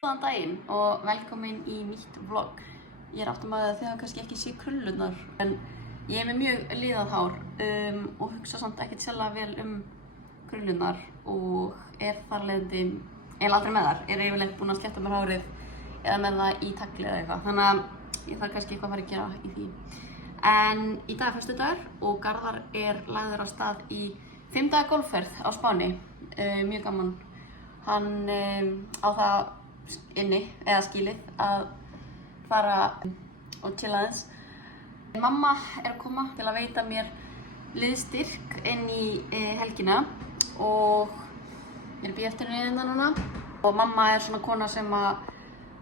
Góðan daginn og velkomin í nýtt vlogg. Ég aftur maður að þið hafa kannski ekki séð krullurnar en ég með mjög liðað hár og hugsa samt ekkert sérlega vel krullurnar og þar leiðandi eiginlega aldrei með þar. Ég yfirleitt búin að slétta mér hárið eða með það í tagli eða eitthvað. Þannig að ég þarf kannski eitthvað að fara að gera í því. En í dag föstudagur og Garðar lagður á stað í 5 daga golfferð á Spáni. Mjög gaman. Hann á það inni, eða skilið, að fara og chilla aðeins. Mamma að koma til að veita mér liðstyrk inn í helgina og ég bíða eftir henni innan núna. Og mamma svona kona sem að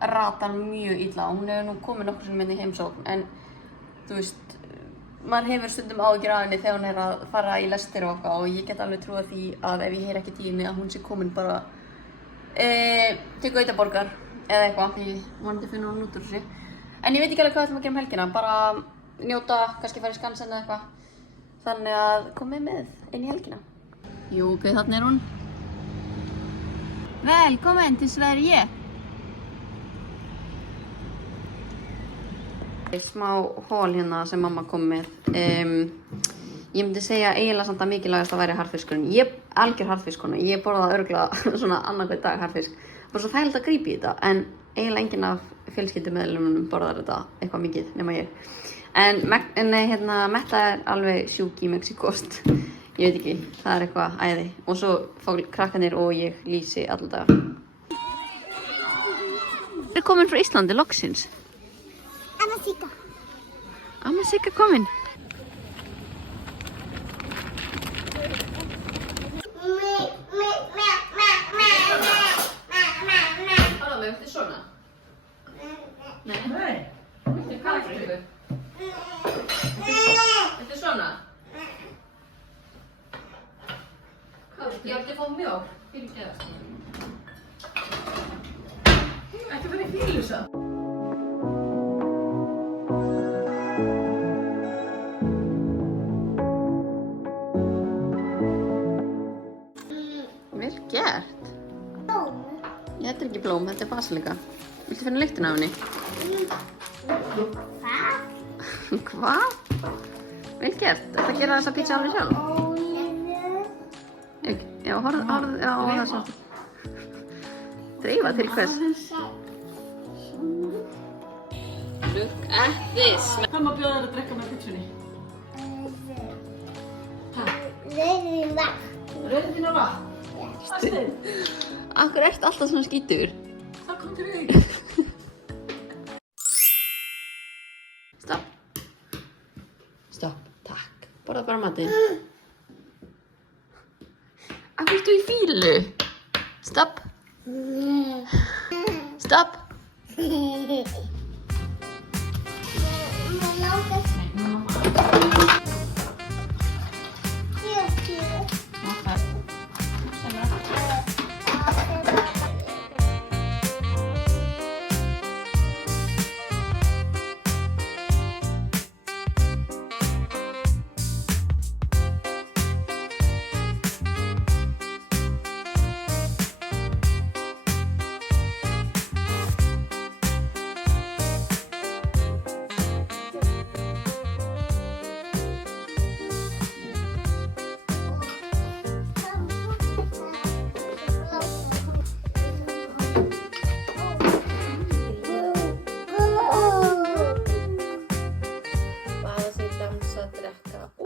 ratar mjög illa. Hún hefur nú komið nokkur sinnum inn í heimsókn en þú veist, maður hefur stundum áhyggjur af henni þegar hún að fara í lestir og eitthvað og ég get alveg trúað því að ef ég heyri ekkert í henni að hún sé komin bara til Gautaborgar eða eitthvað, því vonandi finnur hún út úr þessu. En ég veit ekki alveg hvað við ætlum að gera helgina, bara njóta, kannski fara í Skansen eða eitthvað. Þannig að komið með inn í helgina. Jú, ok, þarna hún. Velkommen til Sverige! Smá hól hérna sem mamma kom með. Ég myndi segja eiginlega samt að mikilvægast að væri harðfiskurinn. Ég algjör harðfiskona. Ég borðaði örugglega svona annan hvern dag harðfisk. Bara svo þægilegt að grípa í þetta, en eiginlega enginn af fjölskyldumeðlimunum borðar þetta eitthvað mikið nema ég. En Metta alveg sjúk í Mexíkost. Ég veit ekki, það eitthvað æði. Og svo fá krakkarnir og ég lýsi alla daga. Þið komin frá Íslandi loksins. Amma Sigga. Amma Sigga komin. Þetta er svona? Nei. Þetta er kafrikku. Þetta er svona? Ég ætti að fá mjólk. Fyrirgeðu. Ekki verið fílusa. Vel gert. Þetta ekki blóm, þetta basilika. Viltu finna lyktina af henni? Hvað? Hvað? Vel gert. Þetta að gera þessa pizza alveg sjálf? Já, horfðu á það svo. Dreifa til hvers? Look at this. Hvað má bjóða þér að drekka með pizzunni? Rauðvín vatn. Rauðvín og vatn? Steinn. Akkur ertu alltaf svona skítur? Það kom til þig. Stopp. Stopp, takk. Borða bara matinn. Akkur ertu í fílu? Stopp. Stopp.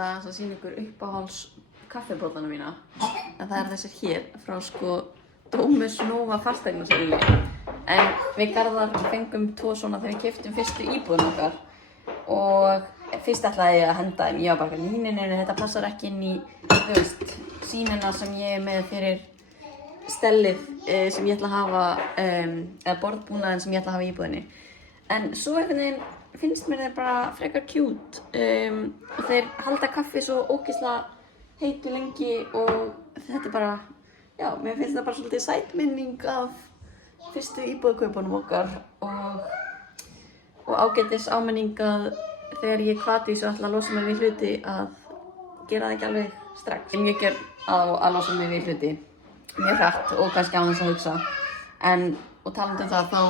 Það sýnir ykkur uppáhalds kaffibótana mína en það þessir hér frá Domus Nova fasteignasölunni en við Garðar fengum 2 svona þegar við keyptum fyrstu íbúðina okkar og fyrst ætlaði ég að henda þeim. Ég var bara líninu, þetta passar ekki inn í þú veist, sýnina sem ég með fyrir stellið sem ég ætla að hafa eða borðbúnaðinn sem ég ætla að hafa í íbúðinni en svo einhvern veginn finnst mér þeir bara frekar cute og þeir halda kaffi svo ógeðslega heitu lengi og þetta bara, já, mér finnst það bara svolítið sæt minning af fyrstu íbúðakaupunum okkar og ágætis áminning að þegar ég hvati svo ætla að losa mig við hluti að gera það ekki alveg strax. Ég er mjög gjörn á að losa mig við hluti mjög hratt og kannski á þess að hugsa Og talandi það, þá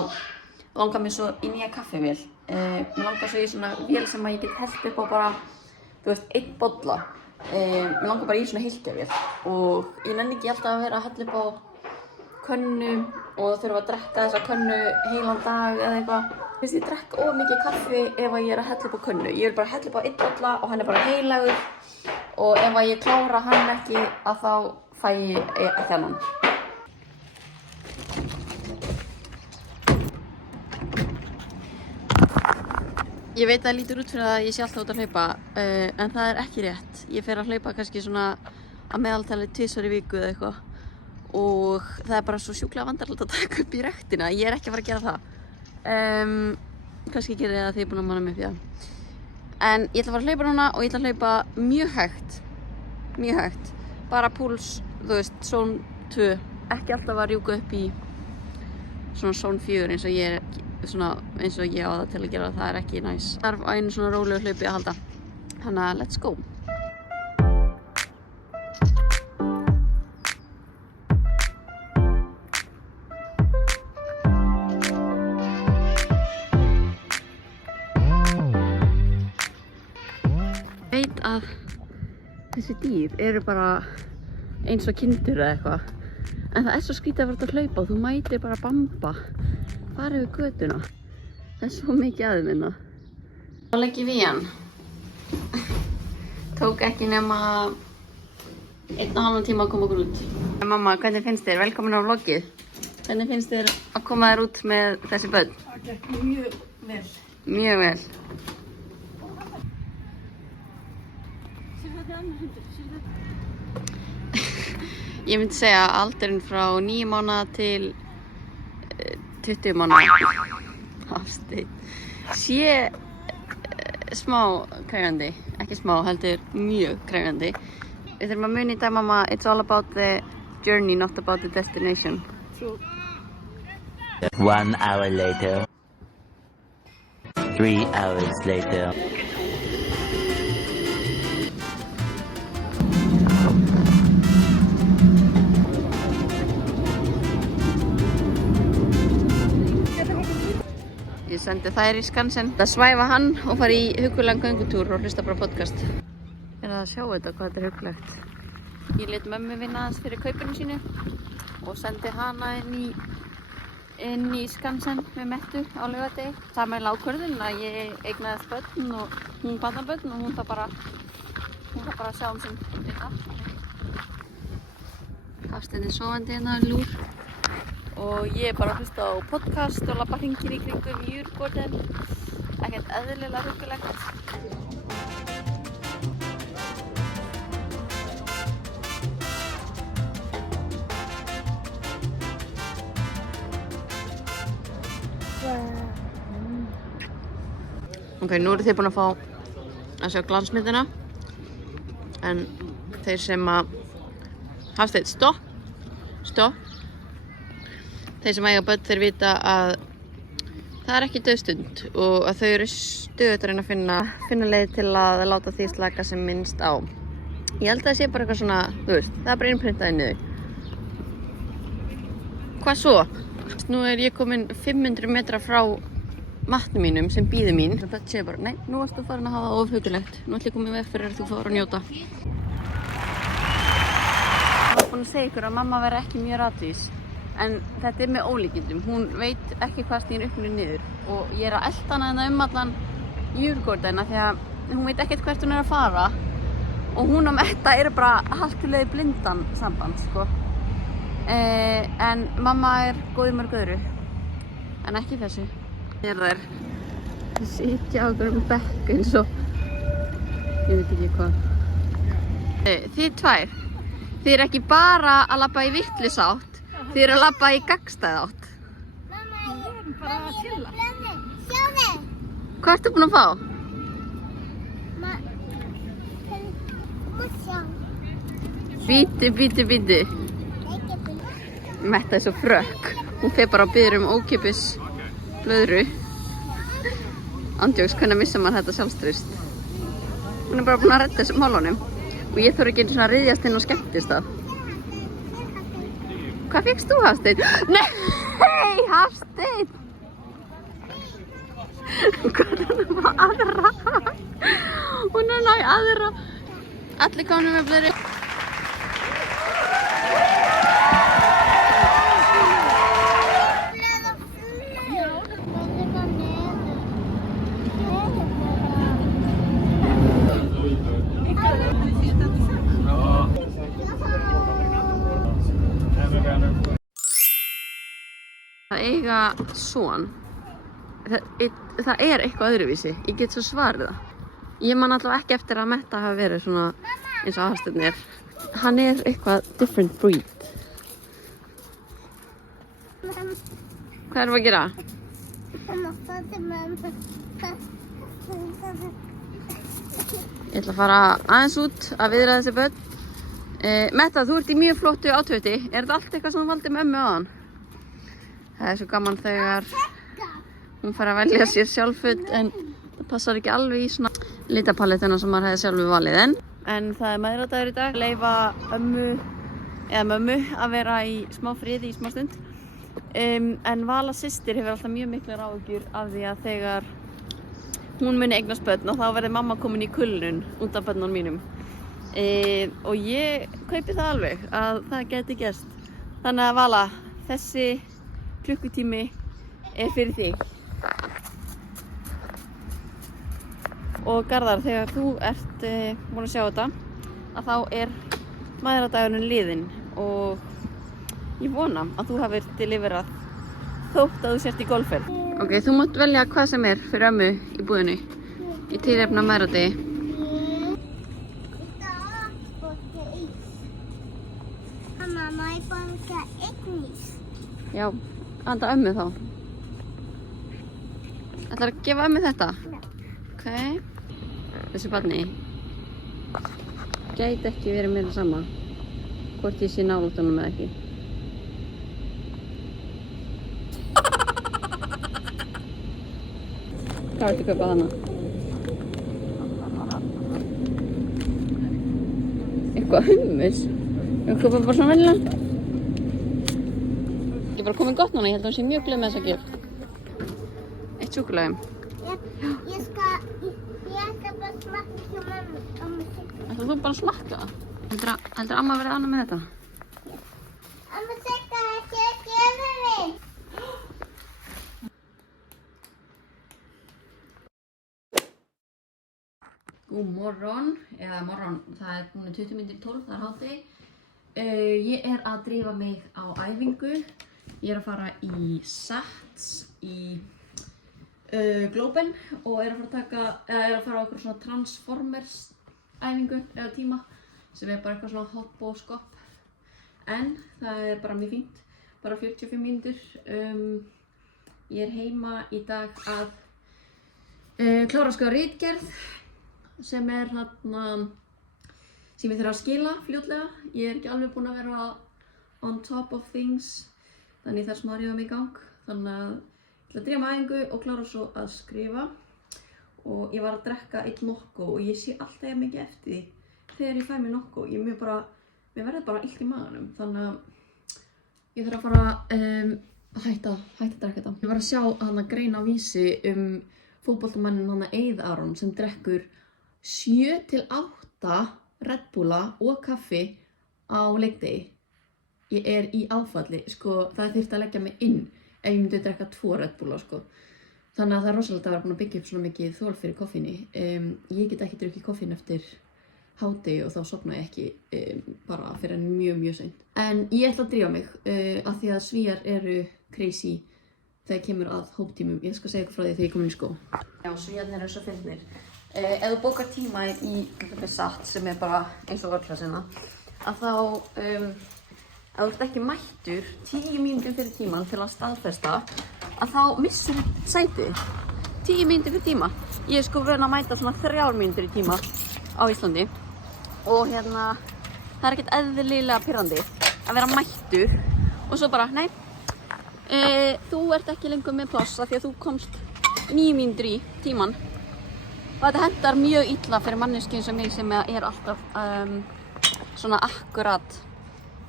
langar mér svo í nýja kaffivél. Mér langar svo í svona vél sem að ég get hellt upp á bara, þú veist, 1 bolla. Mér langar bara í svona heilgjavél og ég nenni ekki alltaf að vera að hella upp á könnu og þurfa að drekka þessa könnu heilan dag eða eitthvað. Finnst ég drekka of mikið kaffi ef að ég er að hella upp á könnu. Ég vil bara hella upp á 1 bolla og hann er bara heilagur og ef að ég klára hann ekki að þá fæ ég þennan. Ég veit að það lítur út fyrir að ég sé alltaf út að hlaupa, en það er ekki rétt. Ég fer að hlaupa kannski svona að meðaltali 2 sinnum í viku eða eitthvað og það er bara svo sjúklega vandarlegt að taka upp í rektina. Ég er ekki að fara að gera það. Kannski gerir ég það þegar ég er búin að manna mig upp í það. En ég ætla að fara að hlaupa núna og ég ætla að hlaupa mjög hægt. Mjög hægt. Bara púls, þú veist, zone 2. Ekki alltaf að rjúka upp í svona zone 4 eins og ég á það til að gera. Það er ekki næs. Það þarf á einu svona rólegu hlaupi að halda. Þannig að let's go. Ég veit að þessi dýr eru bara eins og kindur eða eitthvað. En það er svo skrítið að vera að hlaupa og þú mætir bara bamba. Fara yfir götuna. Það er svo mikið aðeins minna. Þá leggjum við í hann. Tók ekki nema 1,5 tíma að koma okkur út. Mamma, hvernig finnst þér? Velkomin á vloggið. Hvernig finnst þér að koma þér út með þessi börn? Það gekk mjög vel. Mjög vel. Ég myndi segja að aldurinn frá 9 mánaða til 20 mánaða Hafsteinn sé smá krefjandi, ekki smá, heldur mjög krefjandi. Við þurfum að muna í dag, mamma, it's all about the journey, not about the destination. Svo 1 hour later. 3 hours later. Ég sendi þær í Skansen að svæfa hann og fara í huggulegan göngutúr og hlusta bara podcast. Er það að sjá þetta hvað þetta er huggulegt. Ég lét mömmu vinna aðeins fyrir kaupinu sínu og sendi hana inn í Skansen með Mettu á laugardegi. Sameiginlega ákvörðun að ég eignaðist börn og hún barnabörn og hún þarf bara að sjá um sinn. Hafsteinn er sofandi hérna lúr. Og ég er bara að hlusta á podcast og labba hringinn í kringum Djurgården. Ekkert eðlilega huggulegt. Ok, nú eru þið búin að fá að sjá glansmyndina. En þeir sem að Hafsteinn, stopp. Þeir sem eiga börn þeir vita að það er ekki dauðstund og að þau eru stöðugt að reyna að finna leið til að láta því slaka sem minnst á. Ég held að það sé bara eitthvað svona, þú veist, það er bara innprintað inn í þau. Hvað svo? Nú er ég komin 500 metra frá matnum mínum sem bíður mín. Það sé bara, nei, nú ertu farin að hafa það of huggulegt. Nú ætlum ég komið veg fyrir að þú fór að njóta. Ég var búin að segja ykkur að mamma verði ekki mjög ratvís. En þetta er með ólíkindum. Hún veit ekki hvað snýr upp og niður og ég er að elta hana allan Djurgården því að hún veit ekkert hvert hún er að fara og hún og Metta eru bara haltulega blindan samband, sko. En mamma er góð í mörg öðru, en ekki þessu. Hér er þær sitja á einhverjum bekk eins og ég veit ekki hvað. Þið tvær, þið eru ekki bara að labba í vitleysátt. Þið eru að labba í gagnstæða átt. bara að chilla. Sjáðu! Hvað ertu búin að fá? Bíti. Metta er svo frökk. Hún fer bara að biðja ókeypis blöðru. Andjóks, hvernig missa maður þetta sjálfstraust? Hún er bara búin að redda þessum málunum. Og ég þarf ekki einu svona að ryðjast inn og skemmtist það. Hvað fékkst þú, Hafsteinn? Nei! Hafsteinn! Hvað er það aðra? Hún er ná í aðra. Allir komnir með blöðri. Það eiga son. Það er eitthvað öðruvísi. Ég get svo svarið það. Ég man allavega ekki eftir að Metta hafa verið svona eins og Hafsteinn er. Hann er eitthvað different breed. Hvað erum við að gera? Ég ætla að fara aðeins út að viðra þessi börn. Metta, þú ert í mjög flottu átföti. Er þetta allt eitthvað sem þú valdi með ömmu áðan? Það er svo gaman þegar hún fær að velja sér sjálfföt en það passar ekki alveg í svona litapalettuna sem maður hefði sjálfur valið en það er mæðradagur í dag. Leyfa mömmu að vera í smá friði í smá stund. En Vala systir hefur alltaf mjög miklar áhyggjur af því að þegar hún muni eignast börn og þá verði mamma komin í kulnun út af börnunum mínum. Og ég kaupi það alveg að það geti gerst. Þannig að Vala, þessi klukkutími er fyrir þig. Og Garðar, þegar þú ert búin að sjá þetta, að þá er mæðradagurinn liðinn og ég vona að þú hafir deliverað þótt að þú sért í golfferð. Ok, þú mátt velja hvað sem er fyrir ömmu í búðinni í tilefni af mæðradegi. Mamma, ég borga eignís. Já, anda ömmu þá. Ætlarðu að gefa ömmu þetta? Já. Ok. Þessi barni gæti ekki verið meira sama hvort ég sé nálægt honum eða ekki. Hvað viltu kaupa þarna? Eitthvað hummus? Við kaupa bara svona venjulega. Ég er bara komin gott núna, ég held að hún sé mjög glöð með þessa gjöf. Eitt súkkulaði. Ég skal bara smakka hjá mömmu. Ætlar þú bara að smakka það? Heldur amma verið ánægð með þetta? Amma segja ekki að gefa mig. God morgon, eða morgon, það er búin 20 mínútur í 12, það er hádegi. Ég er að drífa mig á æfingu. Ég er að fara í sats í Globen og er að fara á okkur svona Transformers æfingu eða tíma sem er bara eitthvað svona hopp og skopp. En það er bara mjög fínt, bara 45 mínútur. Ég er heima í dag að klára sko ritgerð sem er sem ég þarf að skila fljótlega. Ég er ekki alveg búin að vera on top of things, þannig það er smá að rífa mig í gang. Þannig að ég ætla að drífa mig æfingu og klára svo að skrifa. Og ég var að drekka eitt Nocco og ég sé alltaf mikið eftir því þegar ég fæ mér Nocco. Mér verður bara illt í maganum, þannig að ég þarf að fara að hætta að drekka þetta. Ég var að sjá hana grein á Vísi fótboltamannin Eið Aron sem drekkur 7 til 8 Red Bulla og kaffi á leikdegi. Ég er í áfalli, sko, það þyrfti að leggja mig inn ef ég myndi drekka 2 Red Bulla, sko. Þannig að það er rosalega að vera búin að byggja upp svona mikið þol fyrir koffinni. Ég get ekki drukkið koffín eftir hádegi og þá sofna ég ekki bara fyrir mjög seint. En ég ætla að drífa mig af því að Svíar eru crazy þegar kemur að hóptímum. Ég skal segja ykkur frá því þegar ég komin í skó. Já, Svíarnir eru svo fyndnir. Ef þú bókar tíma í SAT sem er bara eins og vörklassina, að þá ef þú ert ekki mættur 10 mínútur fyrir tíman til að staðfesta, að þá missir þú sætið. 10 mínútur fyrir tíma. Ég er sko verið að mæta svona 3 mínútur í tíma á Íslandi og það er ekkert eðlilega pirrandi að vera mættur og svo bara, nei, þú ert ekki lengur með pláss af því að þú komst 9 mínútur í tíman. Og þetta hentar mjög illa fyrir manneskju eins og mig sem er alltaf svona akkurat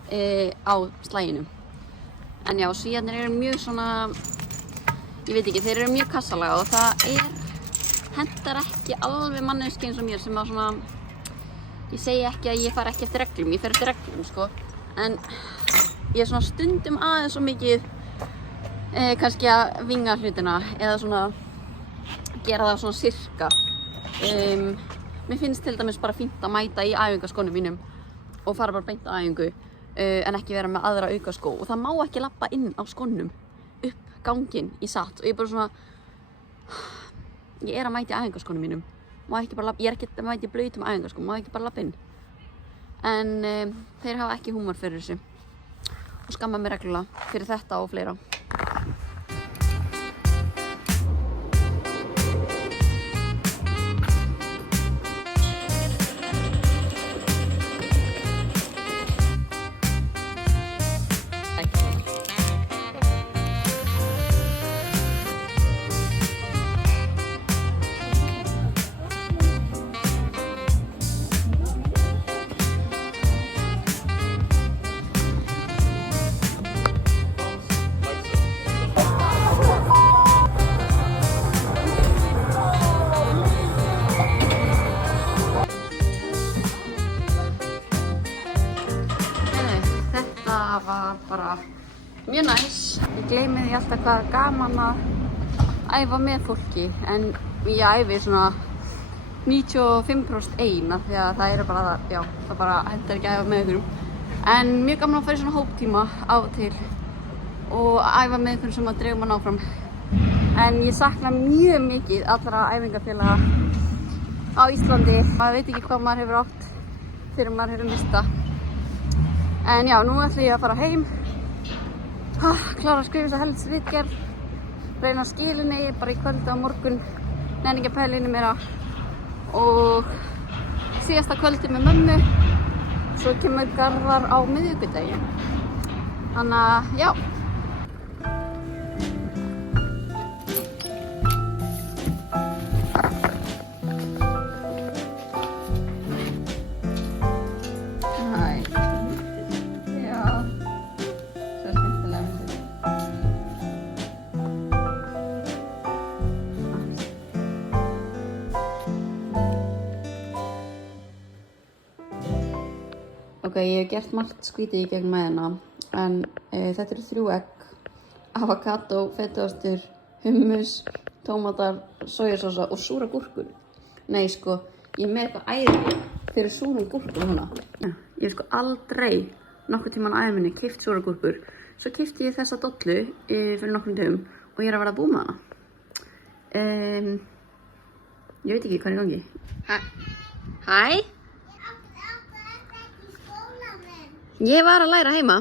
á slaginu. En já, svíarnir eru mjög svona, ég veit ekki, þeir eru mjög kassalaga og það hentar ekki alveg manneskju eins og mér sem að svona, ég segi ekki að ég fari ekki eftir reglum, ég fer eftir reglum sko, en ég er svona stundum aðeins svo mikið kannski að vinga hlutina eða svona gera það svona sirka. Mér finnst til dæmis bara fínt að mæta í æfingaskónum mínum og fara bara beint á æfingu en ekki vera með aðra aukaskó og það má ekki labba inn á skónum upp ganginn í satt og ég er bara svona ég er að mæta í æfingaskónum mínum má ekki bara labba, ég er ekki að mæta í blautum æfingaskóm, má ekki bara labba inn en þeir hafa ekki húmor fyrir þessu og skamma mig reglulega fyrir þetta og fleira. Það var bara mjög næs. Ég gleymi því alltaf hvað er gaman að æfa með fólki en ég æfi svona 95% ein af því að það eru bara, já, það bara hentar ekki að æfa með einhverjum. En mjög gaman að fara í svona hóptíma á og til og æfa með einhverjum sem að dregur mann áfram. En ég sakna mjög mikið allra æfingafélaga á Íslandi. Maður veit ekki hvað maður hefur átt fyrir maður hefur mista. En já, nú ætlum ég að fara heim, klára að skrifa þessa helst ritgerð, reyna að skila henni bara í kvöldi á morgun, nenni ekki að pæla henni meira og síðasta kvöldi með mömmu, svo kemur Garðar á miðvikudegi. Þannig að, já. Ok, ég hef gert margt skrítið í gegn með hérna, en þetta eru 3 egg, avokado, fetaostur, hummus, tómatar, sojasósa og súra gúrkur. Nei, sko, ég er með eitthvað æði fyrir súrum gúrkur hana. Ég hef sko aldrei nokkur tímann á ævinni keypt súra gúrkur. Svo keypti ég þessa dollu fyrir nokkrum dögum og ég er að verða búið með hana. Ég veit ekki hvað er í gangi. Hæ? Ég var að læra heima.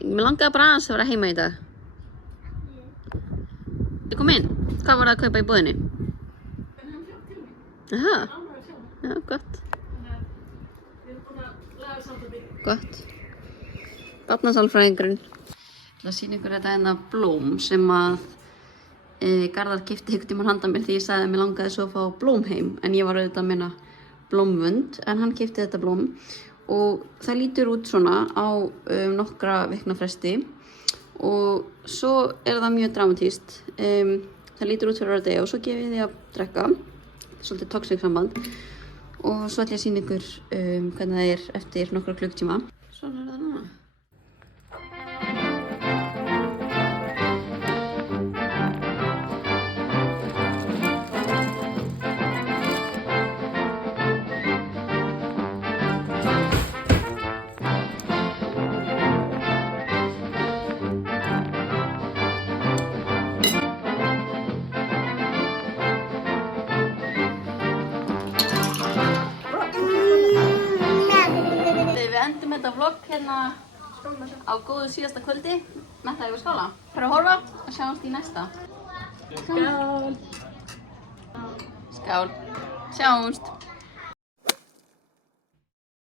Mér langaði bara aðeins að vera heima í dag. Þú kom inn? Hvað var það að kaupa í búðinni? Aha. Já, gott. Gott. Barnasálfræðingurinn. Ég ætla að sýna ykkur þetta hérna blóm sem að Garðar keypti einhvern tímann handa mér því ég sagði að mér langaði svo að fá blóm heim en ég var auðvitað að minna blómvönd en hann keypti þetta blóm og það lítur út svona á nokkra vikna fresti og svo er það mjög dramatískt. Það lítur út fyrir að deyja og svo gef ég því að drekka, svolítið toxic samband og svo ætla ég að sýna ykkur hvernig það er eftir nokkra klukktíma. Svona er það núna. Við endum þetta vlogg hérna á góðu síðasta kvöldi með það yfir skála. Fyrir að horfa og sjáumst í næsta. Skál! Skál! Sjáumst!